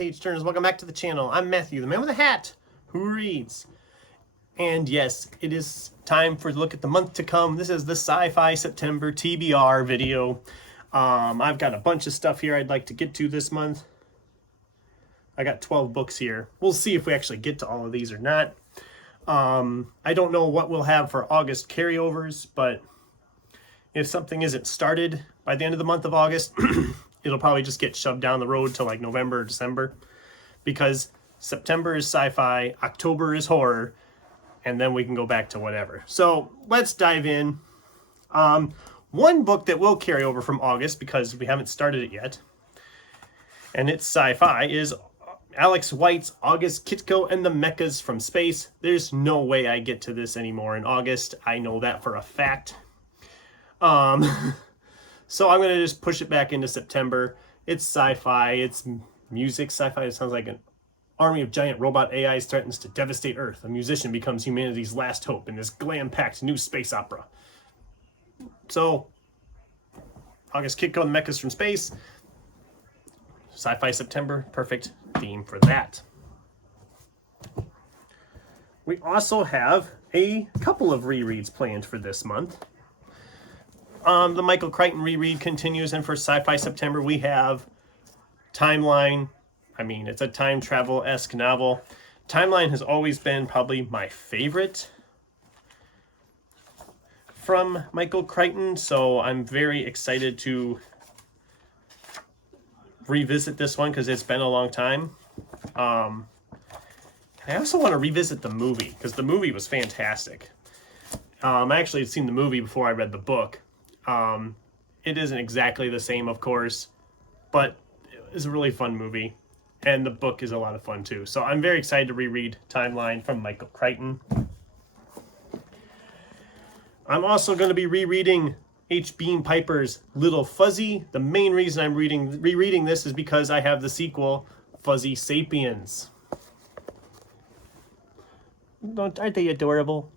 page turners. Welcome back to the channel. I'm Matthew, the man with a hat who reads. And yes, it is time for a look at the month to come. This is the Sci-Fi September TBR video. I've got a bunch of stuff here I'd like to get to this month. I got 12 books here. We'll see if we actually get to all of these or not. I don't know what we'll have for August carryovers, but if something isn't started by the end of the month of August, it'll probably just get shoved down the road till like November or December, because September is sci-fi, October is horror, and then we can go back to whatever. So let's dive in. One book that will carry over from August, because we haven't started it yet, and it's sci-fi, is Alex White's August Kitco and the Mechas from Space. There's no way I get to this anymore in August. I know that for a fact. So I'm going to just push it back into September. It's sci-fi, it's music sci-fi. It sounds like an army of giant robot AIs threatens to devastate Earth. A musician becomes humanity's last hope in this glam-packed new space opera. So, August Kitco and the Mechas from Space. Sci-Fi September, perfect theme for that. We also have a couple of rereads planned for this month. The Michael Crichton reread continues, and for Sci-Fi September we have Timeline. I mean, it's a time travel-esque novel. Timeline has always been probably my favorite from Michael Crichton, so I'm very excited to revisit this one because it's been a long time. I also want to revisit the movie because the movie was fantastic. I actually had seen the movie before I read the book. It isn't exactly the same, of course, but it's a really fun movie, and the book is a lot of fun too. So I'm very excited to reread Timeline from Michael Crichton. I'm also going to be rereading H. Beam Piper's Little Fuzzy. The main reason I'm rereading this is because I have the sequel, Fuzzy Sapiens. Aren't they adorable?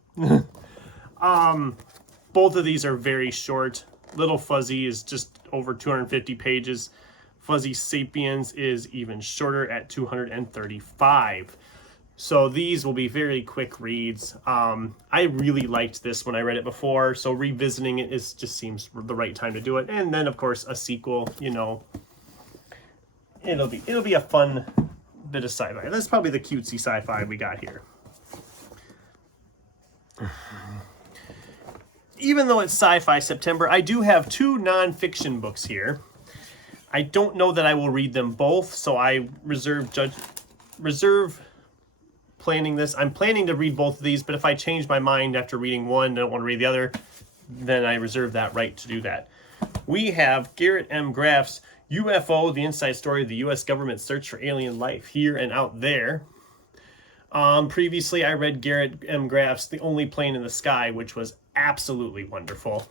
Both of these are very short. Little Fuzzy is just over 250 pages. Fuzzy Sapiens is even shorter at 235. So these will be very quick reads. I really liked this when I read it before, so revisiting it just seems the right time to do it. And then, of course, a sequel, you know, it'll be a fun bit of sci-fi. That's probably the cutesy sci-fi we got here. Even though it's Sci-Fi September, I do have two nonfiction books here. I don't know that I will read them both, so I reserve planning this. I'm planning to read both of these, but if I change my mind after reading one and don't want to read the other, then I reserve that right to do that. We have Garrett M. Graff's UFO, the inside story of the U.S. government's search for alien life here and out there. Previously, I read Garrett M. Graff's The Only Plane in the Sky, which was absolutely wonderful.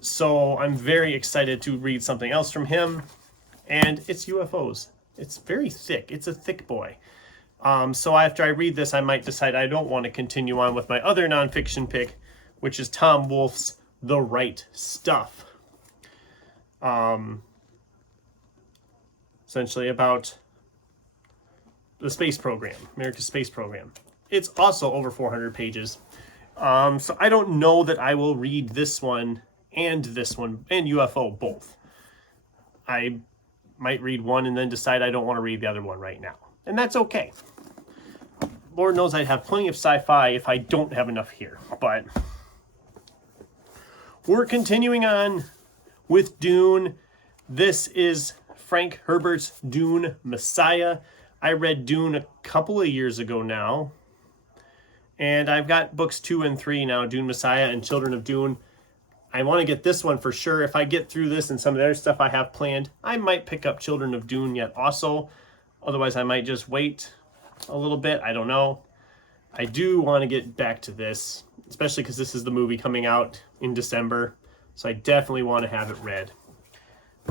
So I'm very excited to read something else from him, and it's UFOs. It's very thick. It's a thick boy. So after I read this, I might decide I don't want to continue on with my other nonfiction pick, which is Tom Wolfe's The Right Stuff. Essentially about the space program, America's space program. It's also over 400 pages. So I don't know that I will read this one and UFO both. I might read one and then decide I don't want to read the other one right now. And that's okay. Lord knows I'd have plenty of sci-fi if I don't have enough here. But we're continuing on with Dune. This is Frank Herbert's Dune Messiah. I read Dune a couple of years ago now. And I've got books 2 and 3 now, Dune Messiah and Children of Dune. I want to get this one for sure. If I get through this and some of the other stuff I have planned, I might pick up Children of Dune yet also. Otherwise, I might just wait a little bit. I don't know. I do want to get back to this, especially because this is the movie coming out in December. So I definitely want to have it read.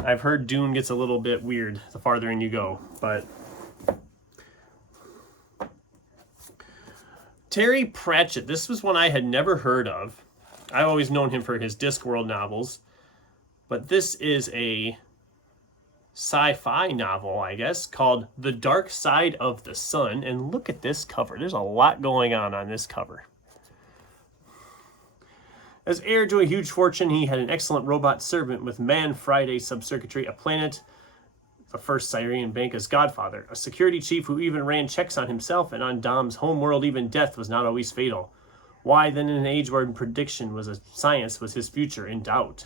I've heard Dune gets a little bit weird the farther in you go, but Terry Pratchett. This was one I had never heard of. I've always known him for his Discworld novels, but this is a sci-fi novel, I guess, called The Dark Side of the Sun. And look at this cover. There's a lot going on this cover. As heir to a huge fortune, he had an excellent robot servant with Man Friday subcircuitry, a planet, the first Sirian bank as godfather, a security chief who even ran checks on himself and on Dom's homeworld. Even death was not always fatal. Why then, in an age where prediction was a science, was his future in doubt?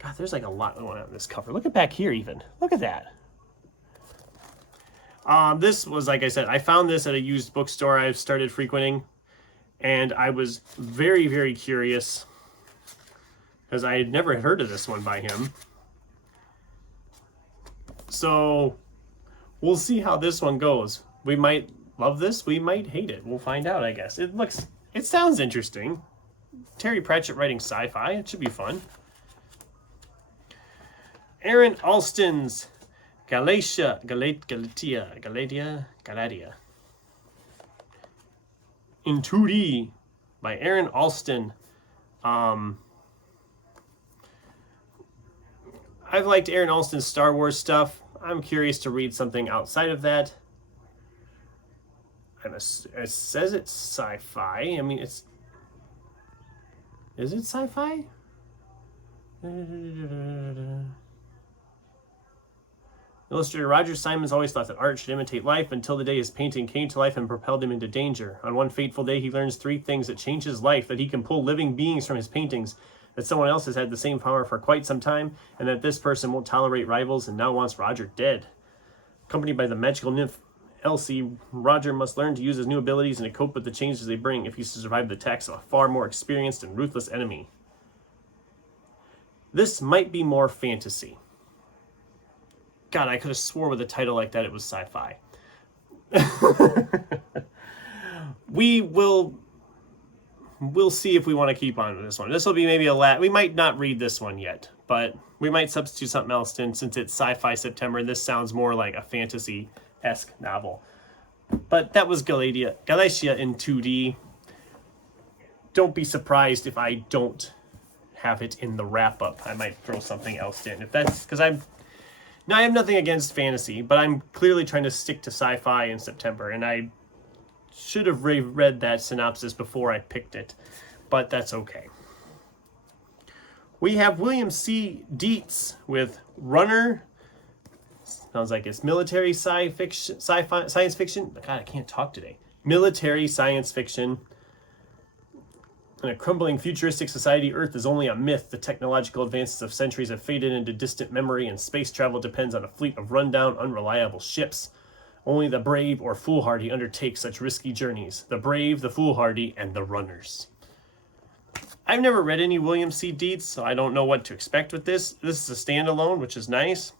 God, there's like a lot going on in this cover. Look at back here even. Look at that. This was, like I said, I found this at a used bookstore I've started frequenting, and I was very, very curious because I had never heard of this one by him. So we'll see how this one goes. We might love this, we might hate it. We'll find out, I guess. It sounds interesting. Terry Pratchett writing sci-fi. It should be fun. Aaron Alston's Galatia in 2D by Aaron Alston. I've liked Aaron Alston's Star Wars stuff. I'm curious to read something outside of that. It says it's sci-fi. I mean, is it sci-fi? Illustrator Roger Simons always thought that art should imitate life until the day his painting came to life and propelled him into danger. On one fateful day, he learns 3 things that change his life: that he can pull living beings from his paintings, that someone else has had the same power for quite some time, and that this person won't tolerate rivals and now wants Roger dead. Accompanied by the magical nymph Elsie, Roger must learn to use his new abilities and to cope with the changes they bring if he's to survive the attacks of a far more experienced and ruthless enemy. This might be more fantasy. God, I could have swore with a title like that it was sci-fi. We'll see if we want to keep on with this one. This will be maybe we might not read this one yet, but we might substitute something else in since it's Sci-Fi September. This sounds more like a fantasy-esque novel. But that was Galatia in 2D. Don't be surprised if I don't have it in the wrap-up. I might throw something else in. If that's because I have nothing against fantasy, but I'm clearly trying to stick to sci-fi in September, and I should have read that synopsis before I picked it, but that's okay. We have William C. Dietz with Runner. Sounds like it's military science fiction. God, I can't talk today. Military science fiction. In a crumbling futuristic society, Earth is only a myth. The technological advances of centuries have faded into distant memory, and space travel depends on a fleet of rundown, unreliable ships. Only the brave or foolhardy undertake such risky journeys. The brave, the foolhardy, and the runners. I've never read any William C. Dietz, so I don't know what to expect with this. This is a standalone, which is nice.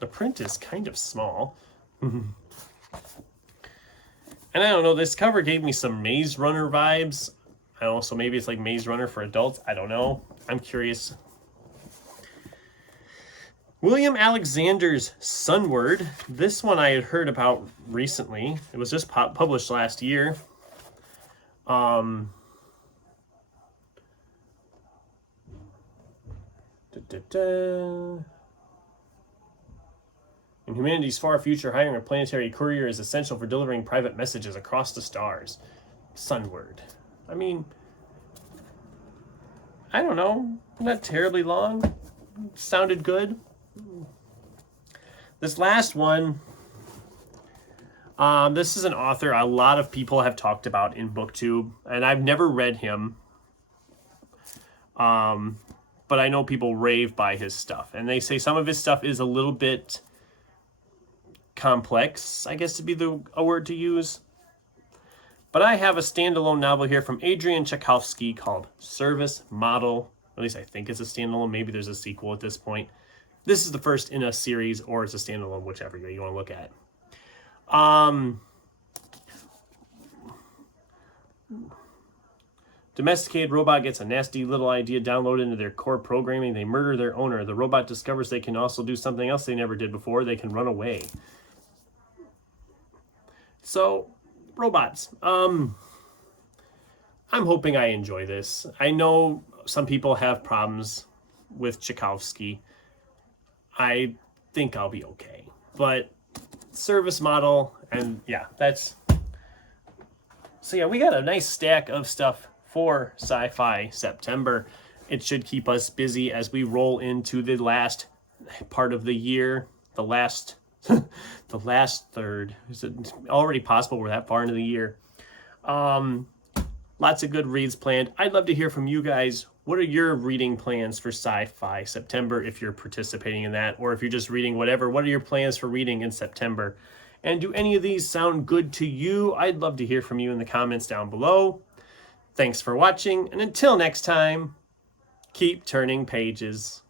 The print is kind of small. And I don't know, this cover gave me some Maze Runner vibes. I don't know, so maybe it's like Maze Runner for adults. I don't know. I'm curious. William Alexander's Sunward. This one I had heard about recently. It was just published last year. In humanity's far future, hiring a planetary courier is essential for delivering private messages across the stars. Sunward. I mean, I don't know. Not terribly long. Sounded good. This last one, this is an author a lot of people have talked about in BookTube, and I've never read him. But I know people rave by his stuff, and they say some of his stuff is a little bit complex, I guess to be a word to use. But I have a standalone novel here from Adrian Tchaikovsky called Service Model. At least I think it's a standalone. Maybe there's a sequel at this point. This is the first in a series, or it's a standalone, whichever way you want to look at. Domesticated robot gets a nasty little idea downloaded into their core programming. They murder their owner. The robot discovers they can also do something else they never did before. They can run away. So, robots. I'm hoping I enjoy this. I know some people have problems with Tchaikovsky, I think I'll be okay. But service model, and yeah, that's... So yeah, we got a nice stack of stuff for Sci-Fi September. It should keep us busy as we roll into the last part of the year, the last the last third. Is it already possible we're that far into the year? Lots of good reads planned. I'd love to hear from you guys. What are your reading plans for Sci-Fi September if you're participating in that, or if you're just reading whatever? What are your plans for reading in September? And do any of these sound good to you? I'd love to hear from you in the comments down below. Thanks for watching, and until next time, keep turning pages.